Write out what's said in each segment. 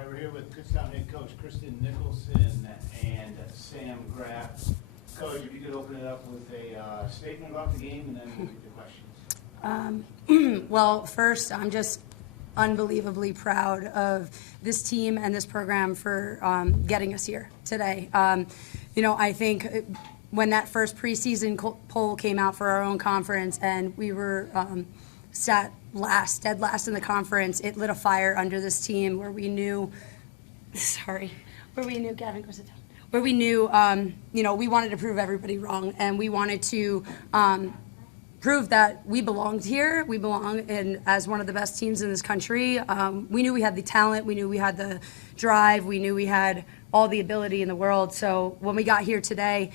All right, we're here with Kutztown head coach Kristen Nicholson and Sam Graff. Coach, if you could open it up with a statement about the game, and then we'll get the questions. Well, first, I'm just unbelievably proud of this team and this program for getting us here today. I think when that first preseason poll came out for our own conference and we were sat dead last in the conference, it lit a fire under this team where we knew, Gavin, go sit down. Where we knew, we wanted to prove everybody wrong, and we wanted to prove that we belonged here. We belong as one of the best teams in this country. We knew we had the talent. We knew we had the drive. We knew we had all the ability in the world. So when we got here today,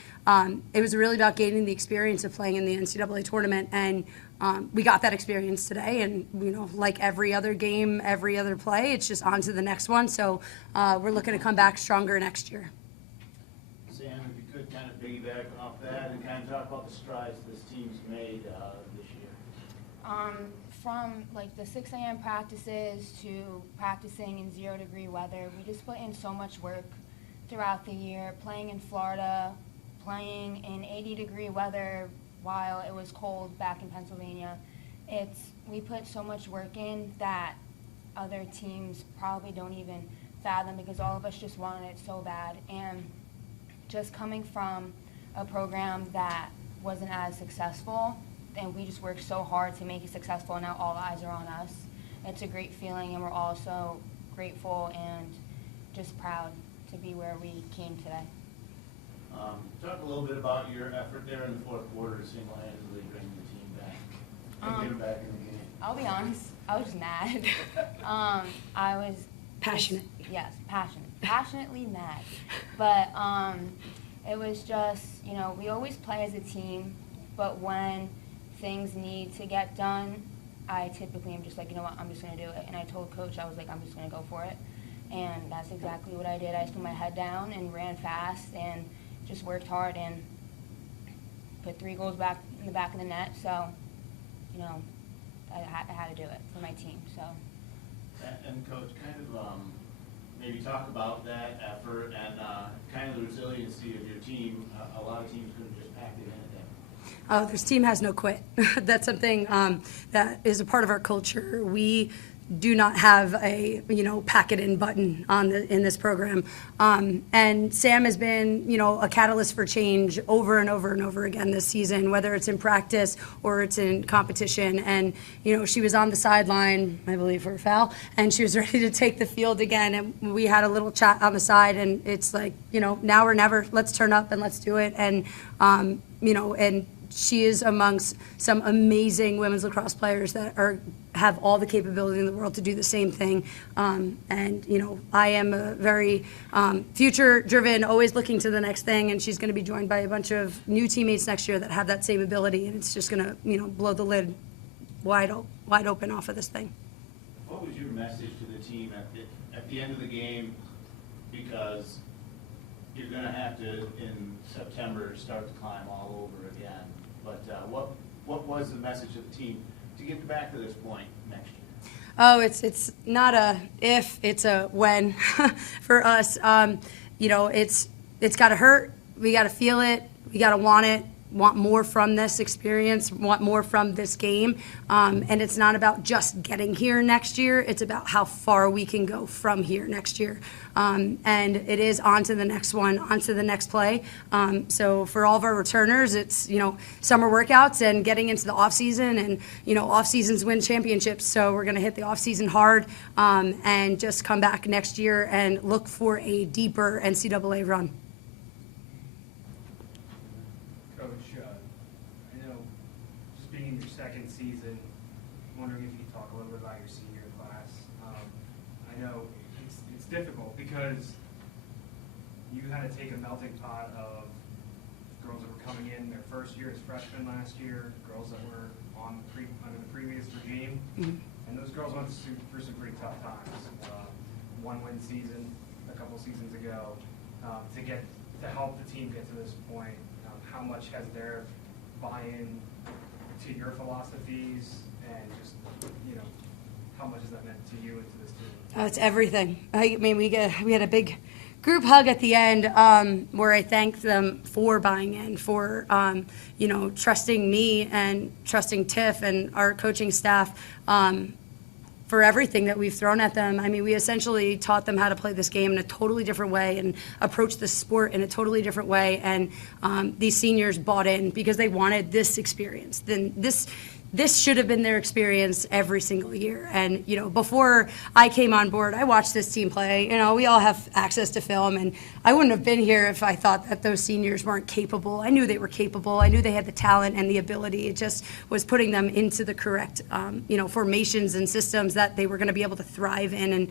it was really about gaining the experience of playing in the NCAA tournament, and we got that experience today. And like every other game, every other play, it's just on to the next one. So we're looking to come back stronger next year. Sam, if you could kind of piggyback off that and kind of talk about the strides this team's made this year. From like the 6 a.m. practices to practicing in 0-degree weather, we just put in so much work throughout the year, playing in Florida, playing in 80-degree weather while it was cold back in Pennsylvania. We put so much work in that other teams probably don't even fathom, because all of us just wanted it so bad. And just coming from a program that wasn't as successful, and we just worked so hard to make it successful, and now all eyes are on us. It's a great feeling, and we're also grateful and just proud to be where we came today. Talk a little bit about your effort there in the fourth quarter to single-handedly bring the team back and get them back in the game. I'll be honest, I was mad. I was Passionate. Yes, passionately mad. But it was just, we always play as a team, but when things need to get done, I typically am just like, you know what, I'm just going to do it. And I told Coach, I was like, I'm just going to go for it. And that's exactly what I did. I just put my head down and ran fast and just worked hard and put 3 goals back in the back of the net. So, I had to do it for my team. So. And Coach, kind of maybe talk about that effort and kind of the resiliency of your team. A lot of teams couldn't just pack it in a day. Oh, this team has no quit. That's something that is a part of our culture. We do not have a pack it in button in this program, and Sam has been a catalyst for change over and over and over again this season, whether it's in practice or it's in competition. And she was on the sideline, I believe, for a foul, and she was ready to take the field again, and we had a little chat on the side, and it's like, now or never, let's turn up and let's do it. And and she is amongst some amazing women's lacrosse players that have all the capability in the world to do the same thing. And I am a very future-driven, always looking to the next thing, and she's going to be joined by a bunch of new teammates next year that have that same ability, and it's just going to blow the lid wide open off of this thing. What was your message to the team at the end of the game? Because you're going to have to, in September, start the climb all over again. But what was the message of the team to get back to this point next year? Oh, it's not a if, it's a when for us. It's got to hurt. We got to feel it. We got to want it. Want more from this experience, want more from this game. And it's not about just getting here next year. It's about how far we can go from here next year. And it is on to the next one, on to the next play. So for all of our returners, it's, summer workouts and getting into the off season, and, off seasons win championships. So we're going to hit the off season hard and just come back next year and look for a deeper NCAA run. In your second season, wondering if you could talk a little bit about your senior class. I know it's difficult because you had to take a melting pot of girls that were coming in their first year as freshmen last year, girls that were under the previous regime, and those girls went through some pretty tough times. 1-win season a couple seasons ago. To help the team get to this point, how much has their buy-in to your philosophies and just how much has that meant to you and to this team? It's everything. I mean, we had a big group hug at the end where I thanked them for buying in, for trusting me and trusting Tiff and our coaching staff for everything that we've thrown at them. I mean, we essentially taught them how to play this game in a totally different way and approach the sport in a totally different way. And these seniors bought in because they wanted this experience. Then this should have been their experience every single year. And, before I came on board, I watched this team play. We all have access to film, and I wouldn't have been here if I thought that those seniors weren't capable. I knew they were capable. I knew they had the talent and the ability. It just was putting them into the correct, formations and systems that they were going to be able to thrive in. And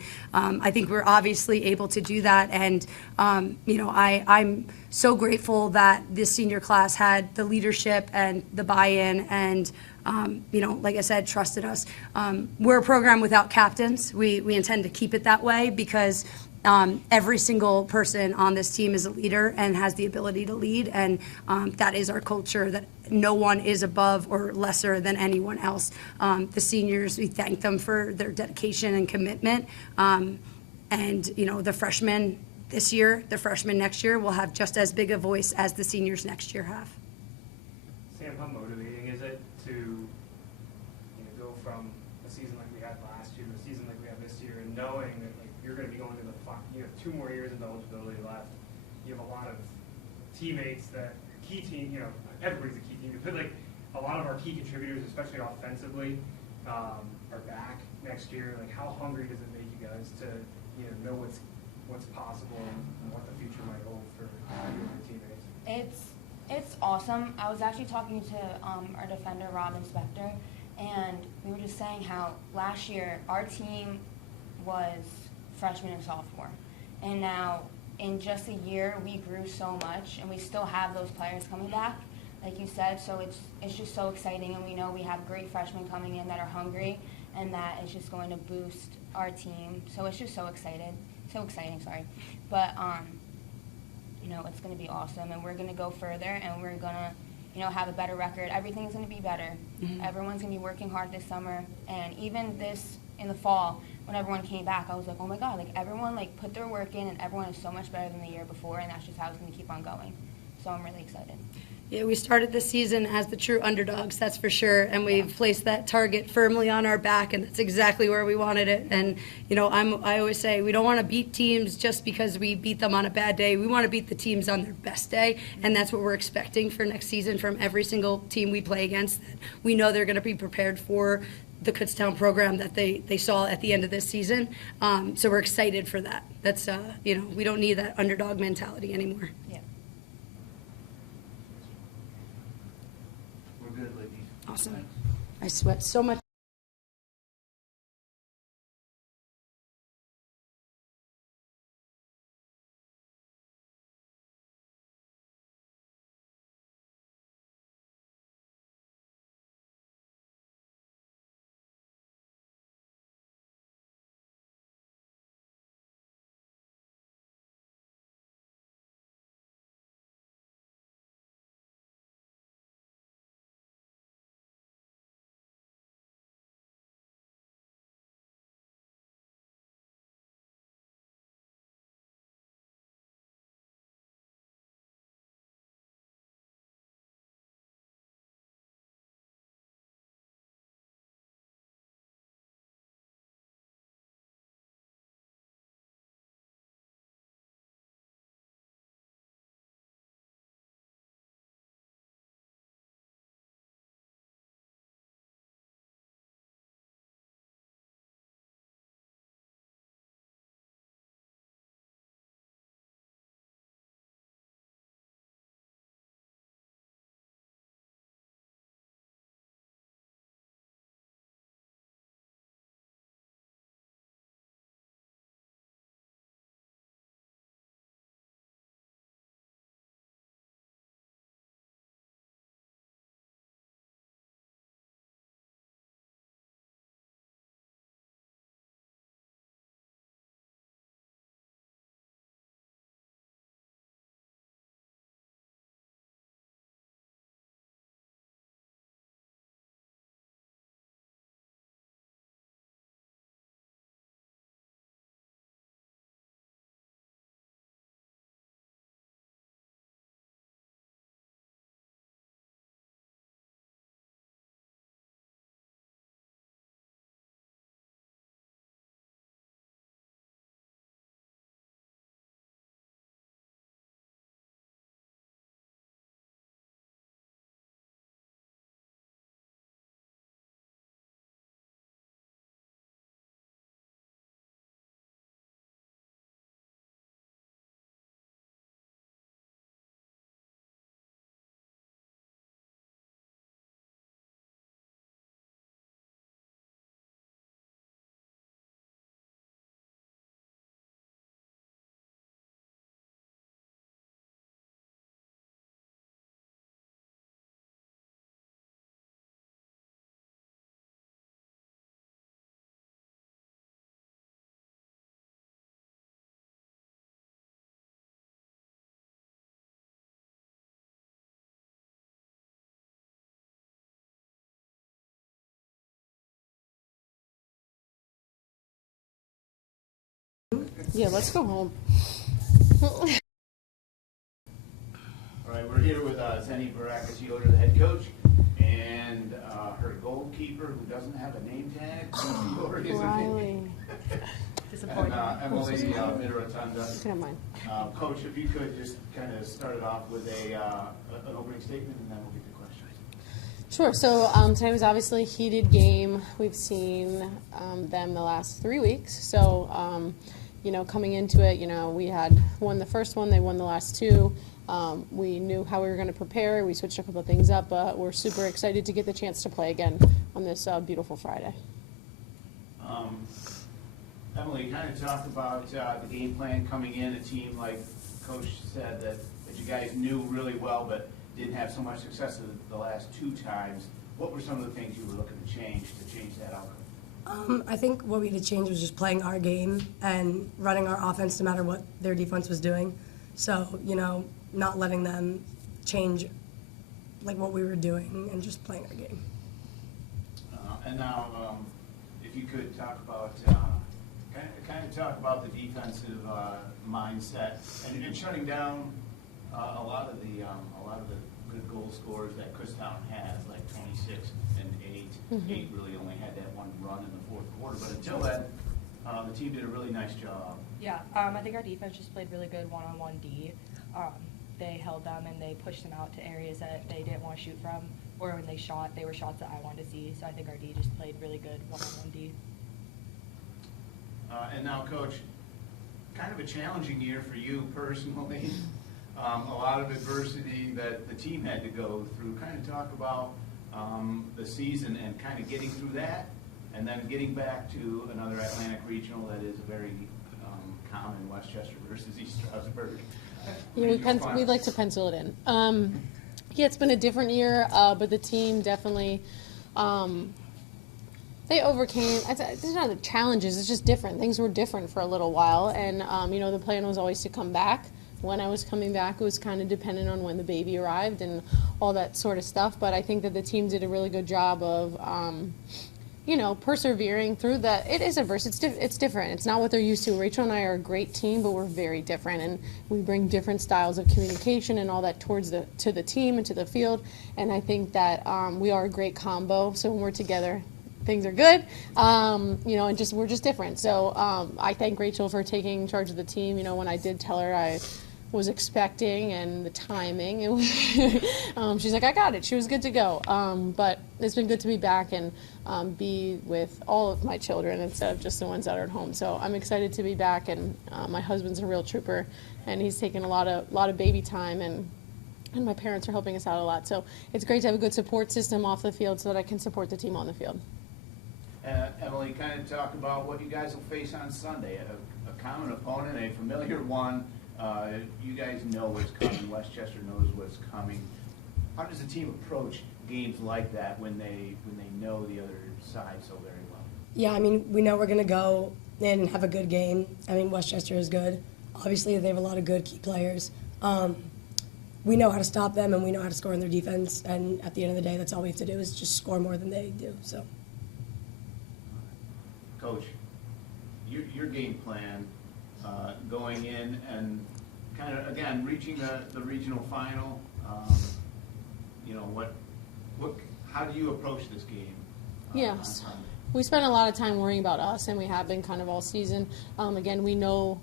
I think we're obviously able to do that. And, I'm so grateful that this senior class had the leadership and the buy-in and, like I said, trusted us. We're a program without captains. We intend to keep it that way because every single person on this team is a leader and has the ability to lead, and that is our culture, that no one is above or lesser than anyone else. The seniors, we thank them for their dedication and commitment. The freshmen this year, the freshmen next year will have just as big a voice as the seniors next year have. Sam, how motivating is it to go from a season like we had last year to a season like we have this year, and knowing that you're going to be going to you have 2 more years of eligibility left. You have a lot of teammates that key team. Everybody's a key team, but a lot of our key contributors, especially offensively, are back next year. How hungry does it make you guys to know what's possible and what the future might hold for you and your teammates? It's awesome. I was actually talking to our defender, Rob Inspector, and we were just saying how last year our team was freshman and sophomore. And now in just a year, we grew so much, and we still have those players coming back, like you said. So it's just so exciting, and we know we have great freshmen coming in that are hungry, and that is just going to boost our team. So it's just so exciting, sorry. But it's going to be awesome, and we're going to go further, and we're going to, have a better record. Everything's going to be better. Mm-hmm. Everyone's going to be working hard this summer, and even this in the fall, when everyone came back, I was like, oh my God, everyone put their work in, and everyone is so much better than the year before, and that's just how it's going to keep on going. So I'm really excited. Yeah, we started this season as the true underdogs, that's for sure, and we've placed that target firmly on our back, and that's exactly where we wanted it. And I always say we don't want to beat teams just because we beat them on a bad day. We want to beat the teams on their best day, and that's what we're expecting for next season from every single team we play against. We know they're going to be prepared for the Kutztown program that they saw at the end of this season. So we're excited for that. That's we don't need that underdog mentality anymore. Yeah. We're good, ladies. Awesome. I sweat so much. Yeah, let's go home. All right, we're here with Zenny Barakis-Yoder, the head coach, and her goalkeeper, who doesn't have a name tag. Riley. Disappointing. And Emily Midarotunda. You can have mine. Coach, if you could just kind of start it off with an opening statement, and then we'll get to questions. Sure. So today was obviously a heated game. We've seen them the last 3 weeks. So, coming into it, we had won the first one. They won the last two. We knew how we were going to prepare. We switched a couple of things up, but we're super excited to get the chance to play again on this beautiful Friday. Emily, kind of talk about the game plan coming in, a team like Coach said that you guys knew really well but didn't have so much success the last two times. What were some of the things you were looking to change that outcome? I think what we had to change was just playing our game and running our offense no matter what their defense was doing. So, not letting them change like what we were doing and just playing our game. And now, if you could talk about kind of talk about the defensive mindset and shutting down a lot of the good goal scorers that Kutztown has, like 26 and 8. Mm-hmm. 8 really only had that one run in the fourth quarter, but until then, the team did a really nice job. Yeah, I think our defense just played really good one-on-one D. They held them and they pushed them out to areas that they didn't want to shoot from, or when they shot, they were shots that I wanted to see. So I think our D just played really good one-on-one D. And now, Coach, kind of a challenging year for you personally. A lot of adversity that the team had to go through. Kind of talk about the season and kind of getting through that, and then getting back to another Atlantic Regional that is very common, Westchester versus East Stroudsburg. Yeah, we'd like to pencil it in. Yeah, it's been a different year, but the team definitely, they overcame, there's not the challenges, it's just different. Things were different for a little while, and, the plan was always to come back. When I was coming back, it was kind of dependent on when the baby arrived and all that sort of stuff, but I think that the team did a really good job of, persevering through that. It is adverse. It's different. It's not what they're used to. Rachel and I are a great team, but we're very different, and we bring different styles of communication and all that to the team and to the field. And I think that we are a great combo. So when we're together, things are good. And we're just different. So I thank Rachel for taking charge of the team. When I did tell her I was expecting and the timing, and she's like, I got it. She was good to go. But it's been good to be back and be with all of my children instead of just the ones that are at home. So I'm excited to be back, and my husband's a real trooper, and he's taken a lot of baby time, and my parents are helping us out a lot. So it's great to have a good support system off the field so that I can support the team on the field. Emily, kind of talk about what you guys will face on Sunday. A common opponent, a familiar one. You guys know what's coming. Westchester knows what's coming. How does the team approach games like that when they know the other side so very well? Yeah, we know we're going to go in and have a good game. Westchester is good. Obviously, they have a lot of good key players. We know how to stop them, and we know how to score in their defense. And at the end of the day, that's all we have to do is just score more than they do. So, Coach, your game plan going in and kind of again reaching the regional final. How do you approach this game? Yes. We spent a lot of time worrying about us, and we have been kind of all season. Again, we know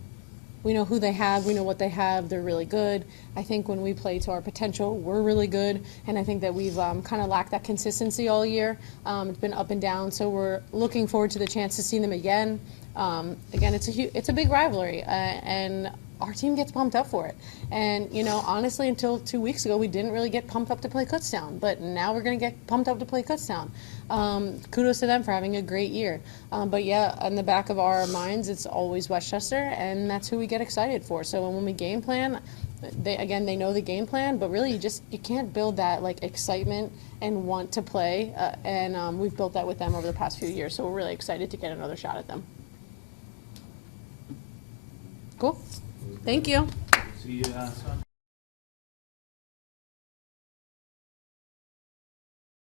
who they have. We know what they have. They're really good. I think when we play to our potential, we're really good. And I think that we've kind of lacked that consistency all year. It's been up and down. So we're looking forward to the chance to see them again. Again, it's a big rivalry, and our team gets pumped up for it. And, honestly, until 2 weeks ago, we didn't really get pumped up to play Kutztown. But now we're going to get pumped up to play Kutztown. Kudos to them for having a great year. But, yeah, in the back of our minds, it's always Westchester, and that's who we get excited for. So when we game plan, they know the game plan, but really you can't build that, excitement and want to play. And we've built that with them over the past few years. So we're really excited to get another shot at them. Cool. Thank you. See you Sunday.